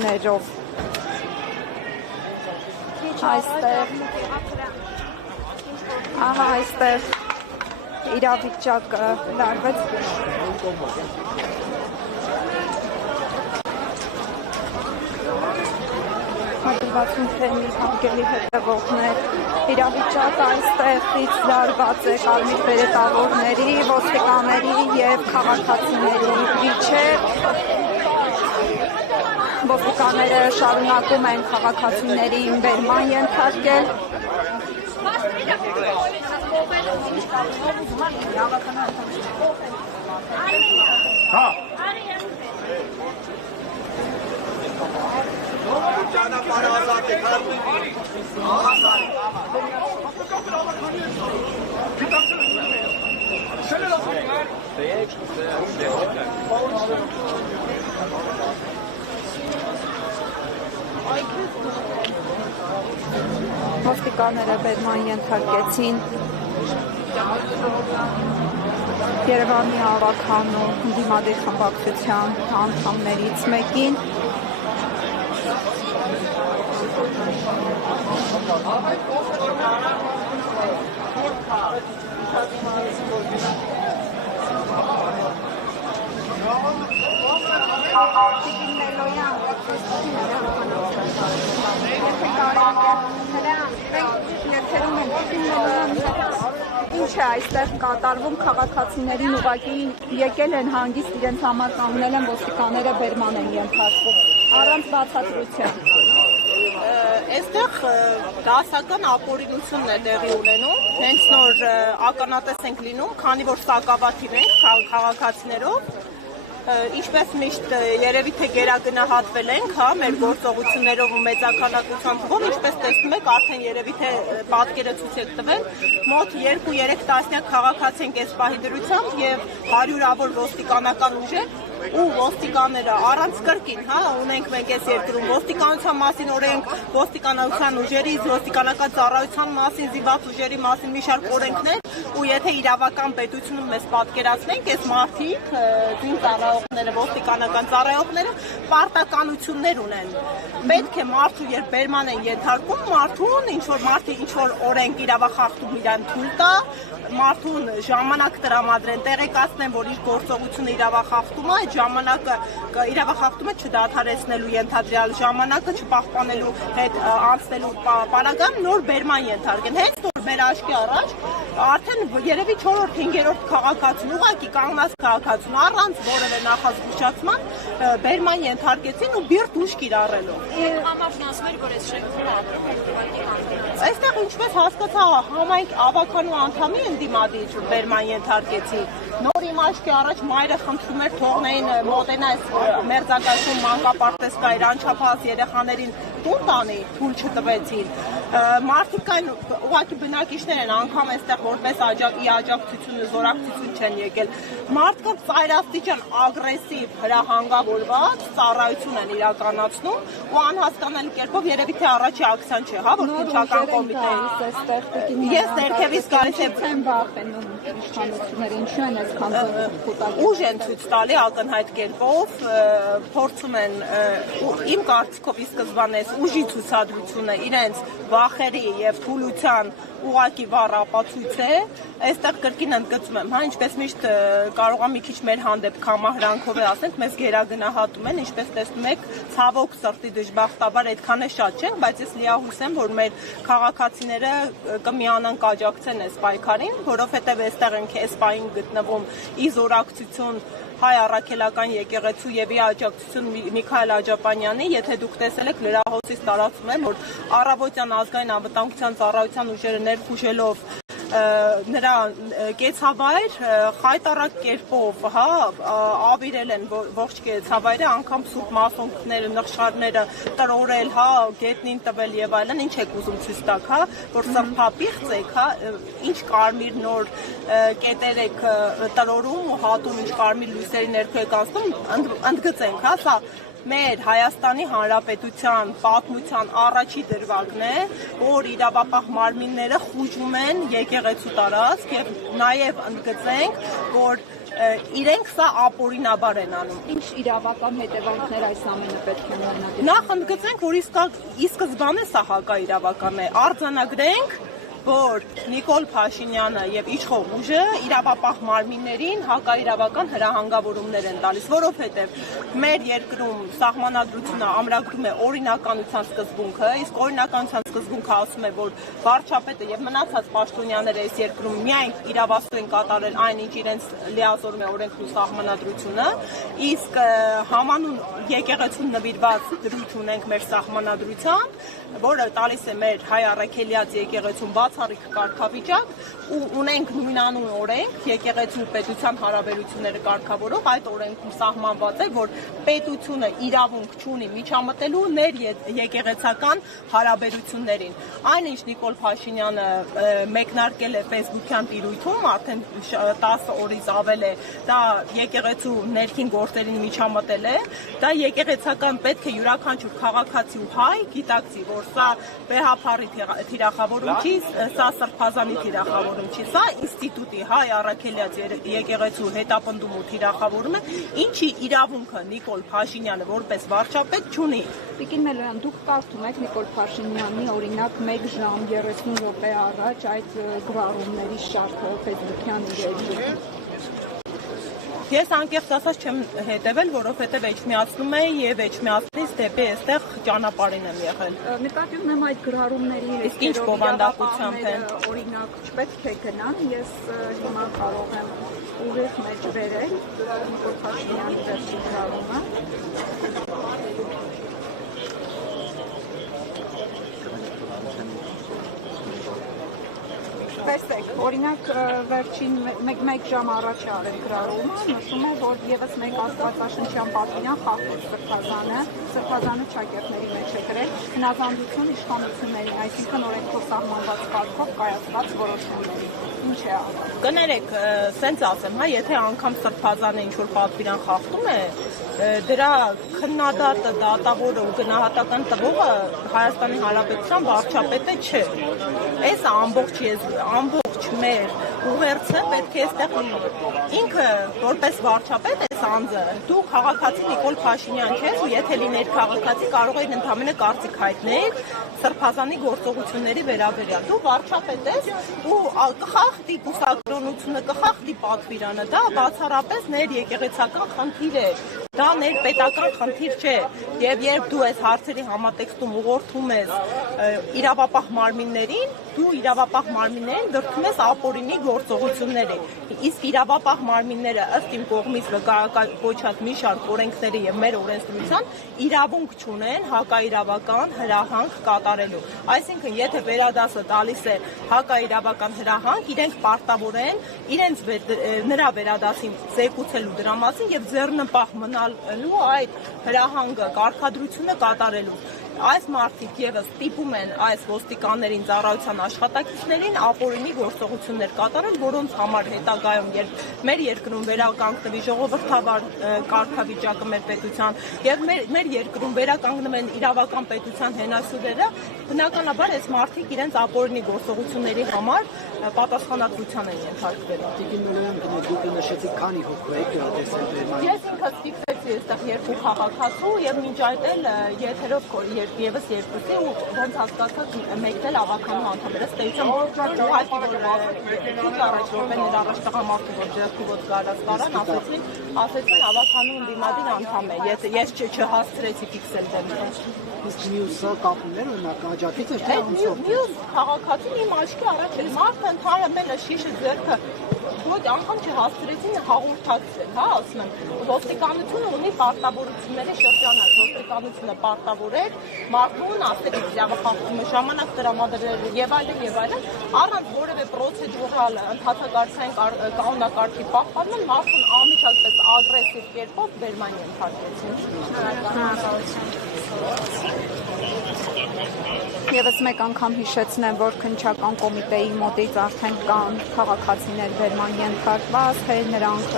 բնակիչներով։ Այստեղ իրավիճակը լարվեց։ Հաջողություն թեմի հարգելի հետևողներ, իրավիճակը այստեղից լարված է կարմիր բերետավորների, ոստիկանների և քաղաքացիների միջև։ Ոստիկանները շարունակում են քաղաքացիներին բերման ենթարկել։ Ոստիկանները բերման ենթարկեցին Երևանի ավականու դիմադիր խմբակցության անդամներից մեկին։ Ինչ է այստեղ կատարվում, քաղաքացիներին ուղղակի եկել են հանգիստ իրենց համար կանգնել են, ոստիկանները բերման են ենթարկվում առանց բացատրության։ Այստեղ դասական ապօրինությունն է տեղի ունենում, հենց նոր ականատես ենք լինում, քանի որ սակավաթիվ ենք քաղաքացիներով, ինչպես միշտ երևի թե գերագնահատվել ենք, մեր գործողություններով ու մեծաքանակության թվով, ինչպես տեսնում եք, արդեն երևի թե պատկերը ցույց եք տվել, մոտ 2-3 տասնյակ քաղաքացի ենք այս պահի դրությամբ և հարյուրավոր ոստիկանական ուժեր ու ոստիկանները առանց կրկին, ունենք մենք այս երկրում ոստիկանության մասին օրենք, ոստիկանության ուժերի, ոստիկանական ծառայության մասին, զինված ուժերի մասին մի շարք օրենքներ, ու եթե իրավական պետությունում մեզ պատկերացնենք, այս մարդիկ, զին ծառայողները, ոստիկանական ծառայողները պարտականություններ ունեն։ Պետք է մարդու երբ բերման են ենթարկում, մարդուն ինչ-որ օրենք իրավախախտում իրան թույլ տա, մարդուն ժամանակ տրամադրեն, տեղեկացնեն, որ իր գործողությունը իրավախախտում է, իրավախախտումը չդադարեցնելու ենթադրյալ ժամանակը չպահպանելու հետ անցնելու պարագայում նոր բերման ենթարկեն։ Հենց նոր մեր աչքի առաջ արդեն երևի 4-5-րդ քաղաքացուն, ուղղակի կանգնած քաղաքացուն առանց որևէ նախազգուշացման բերման ենթարկեցին ու բիրտ ուժ կիրառելով։ Համարն ասում էր, որ այս շենքները այստեղ ինչպես հասկացա, համայնք ավականու անդամի ընդդիմադիր բերման ենթարկեցի։ Նոր իմ աչքի առաջ մայրը խնդրում էր թողնեին մոտենա այս մերձակայքում մանկապարտեզ կա իր անչափահաս երեխաներին տուն տանի, թույլ չտվեցին։ Մարդիկ կային ուղղակի բնակիչներ են անգամ այստեղ որպես աջակցություն, զորակցություն չեն եկել։ Մարդկանց ծայրաստիճան ագրեսիվ հրահանգավորված ծառայություն են իրականացնում ու անհասկանալի կերպով երևի թե առաջի ակցիան չէ, որ քննչական կոմիտեի։ Ես ներքևից գալիս եմ վախենում իշխանությունները, ինչու են այսքան ուժ են ցույց տալի ակնհայտ կերպով, փորձում են իմ կարծիքով ի սկզբանե ուժի ցուցադրությունը իրենց վախերի եւ թուլության ուղղակի վառ ապացույց է, այստեղ կրկին ընդգծում եմ, ինչպես միշտ կարող եմ մի քիչ մեր հանդեպ կամահրանքով է ասենք, մեզ գերագնահատում են, ինչպես տեսնում եք, ցավոք սրտի դժբախտաբար այդքան է շատ չենք, բայց ես լիահույս եմ, որ մեր քաղաքացիները կմիանան կաջակցեն այս պայքարին, որովհետև այստեղ ենք այս պահին գտնվում ի զորակցություն Հայ առաքելական եկեղեցու եւ ի աջակցություն Միքայել Աջապանյանի, եթե դուք տեսել եք լրահոսից տարածում եմ, որ առավոտյան ազգային անվտանգության ծառայության ուժերը ներխուժելով նրա կեցավայր խայտառակ կերպով ավիրել են ողջ կեցավայրը, անգամ սուրբ մասոնքները, նղշարները տրորել, գետնին տվել եւ այլն, ինչ եք ուզում ցույց տաք, որ սրբապիղծ եք, ինչ կարմիր նոր կետեր եք տրորում ու հատում, ինչ կարմիր լույսերի ներքո եք անցնում, ընդգծենք, սա մեր Հայաստանի Հանրապետության պատմության առաջի դրվագն է, որ իրավապահ մարմինները խուժում են եկեղեցու տարածք եւ նաեւ ընդգծենք, որ իրենք սա ապօրինաբար են անում։ Ինչ իրավական հետևանքներ այս ամենը պետք է ունենա։ Նախ ընդգծենք, որ ի սկզբանե սա հակաիրավական է, արձանագրենք, որ Նիկոլ Փաշինյանը եւ իշխող ուժը իրավապահ մարմիններին հակաիրավական հրահանգավորումներ են տալիս, որովհետեւ մեր երկրում սահմանադրությունը ամրագրում է օրինականության սկզբունքը, իսկ օրինականության սկզբունքը ասում է, որ վարչապետը եւ մնացած պաշտոնյաները այս երկրում միայն իրավասու են կատարել այն, ինչ իրենց լիազորում է օրենքն ու սահմանադրությունը, իսկ համանուն եկեղեցուն նվիրված դրույթ ունենք մեր սահմանադրությամբ, որը տալիս է մեր հայ առաքելյաց եկեղեցուն բացառիկ կարգավիճակ ու ունենք նույնանուն օրենք եկեղեցու պետության հարաբերությունները կարգավորող այդ օրենքում սահմանված է, որ պետությունը իրավունք չունի միջամտելու ներ եկեղեցական հարաբերություններին։ Այնինչ Նիկոլ Փաշինյանը մեկնարկել է Facebook-յան տիրույթում, արդեն 10 օրից ավել է, դա եկեղեցու ներքին գործերին միջամտել է, դա եկեղեցական պետք է յուրաքանչյուր քաղաքացի ու հայ գիտակցի, որ սա բեհափառի թիրախավորում չի, սա սրբազանի թիրախավորում չի, սա ինստիտուտի հայ առաքելյաց եկեղեցու հետապնդում ու թիրախավորում է, ինչի իրավունքը Նիկոլ Փաշինյանը որպես վարչապետ չունի։ Տիկին Մելոյան, դուք կարդում եք Նիկոլ Փաշինյանի օրինակ 1 ժամ 30 րոպե առաջ այդ գրառումների շարքը Facebook-յան իրերի։ Ես անկեղծ ասած չեմ հետևել, որովհետև էջմիածնում է եւ էջմիածնից դեպի այստեղ ճանապարհին եմ եղել։ Նկատի ունեմ այդ գրառումների իսկ ինչ բովանդակությամբ են, օրինակ չպետք է գնան, ես հիմա կարող եմ ուղիղ մեջ վերել Նիկոլ Փաշինյանի վերջին գրառումը։ Տեսեք, օրինակ վերջին 1 ժամ առաջ արել գրառումը, նշում է, որ եւս մեկ աստվածաշնչյան պատվիրան խախտել սրբազանը չակերտների մեջ է գրել հնազանդություն իշխանություններին, այսինքն օրենքով սահմանված կարգով կայացված որոշումների։ Ինչ է արել։ Կներեք, սենց ասեմ, հա, եթե անգամ սրբազանը ինչ-որ պատվիրան խախտում է, դրա քննադատը, դատավորը ու գնահատական տվողը Հայաստանի Հանրապետության վարչապետը չէ։ Այս ամբողջ մեր ուղերձը պետք է այստեղ լինի։ Ինքը որպես վարչապետ այս անձը, դու քաղաքացի Նիկոլ Փաշինյան չես ու եթե լիներ քաղաքացի կարող էր ընդհանրապես կարծիք հայտնել սրբազանի գործողությունների վերաբերյալ։ Դու վարչապետ ես ու կխախտի կուսակրոնությունը, կխախտի պատվիրանը, դա բացառապես ներեկեղեցական խնդիր է։ Դա ներպետական խնդիր չէ։ Եվ երբ դու այս հարցերի համատեքստում ուղղորդում ես իրավապահ մարմիններին, դու իրավապահ մարմիններին դրդում ես ապօրինի գործողությունների։ Իսկ իրավապահ մարմինները ըստ իմ կողմից վկայակոչած մի շարք օրենքների եւ մեր օրենսդրության իրավունք չունեն հակաիրավական հրահանգ կատարելու։ Այսինքն, եթե վերադասը տալիս է հակաիրավական հրահանգ, իրենք պարտավոր են իրենց նրա վերադասին զեկուցելու դրա մասին եւ ձեռնպահ մնալու այդ հրահանգը կարգադրությունը կատարելու։ Այս մարդիկ եւս ստիպում են այս ոստիկաններին ծառայության աշխատակիցներին ապօրինի գործողություններ կատարել, որոնց համար հետագայում երբ մեր երկրում վերականգնվի ժողովրդավար կարգավիճակը մեր պետության եւ մեր երկրում վերականգնվում են իրավական պետության հենասյուները, բնականաբար այս մարդիկ իրենց ապօրինի գործողությունների համար պատասխանատվության են ենթարկվելու։ Տիկին Մելոյան, դուք նշեցիք քանի հոգու եք տեսել։ Ես ինքս ստիպվեցի այստեղ 2 քաղաքացու եւ մինչ այդ էլ եթերով եւս երկուսի ու ոնց հասկացած մեկն էլ ավականու անդամ էր, ըստ էության ուղղակի որ առաջ որպես առաջ տղամարդու որ ձեռքի ոտք գարած կարան, ասեցին ավականու ընդդիմադիր անդամ է, ես չհասցրեցի ֆիքսել դեմքը։ Իսկ մյուսը կապուներ ունակ աջակից է թե անցով։ Մյուս քաղաքացին իմ աչքի առաջ էր, մարդը ընդհանրապես շիշը ձեռքը ոչ անգամ չհասցրեցին հաղորդակցել, հա, ասում եմ, ոստիկանությունը ունի պարտավորությունների շրջանակ, ոստիկանությունը պարտավոր է մարդուն ասել իրավախախտումը ժամանակ տրամադրել եւ այլն, առանց որևէ պրոցեդուրալ ընդհանրակարգային կանոնակարգի պահպանման մարդուն անմիջապես ագրեսիվ կերպով վերման ենթարկեցին։ Եվս մեկ անգամ հիշեցնեմ, որ քննչական կոմիտեի մոտից արդեն կան քաղաքացիներ վերման ենթարկված, թե նրանց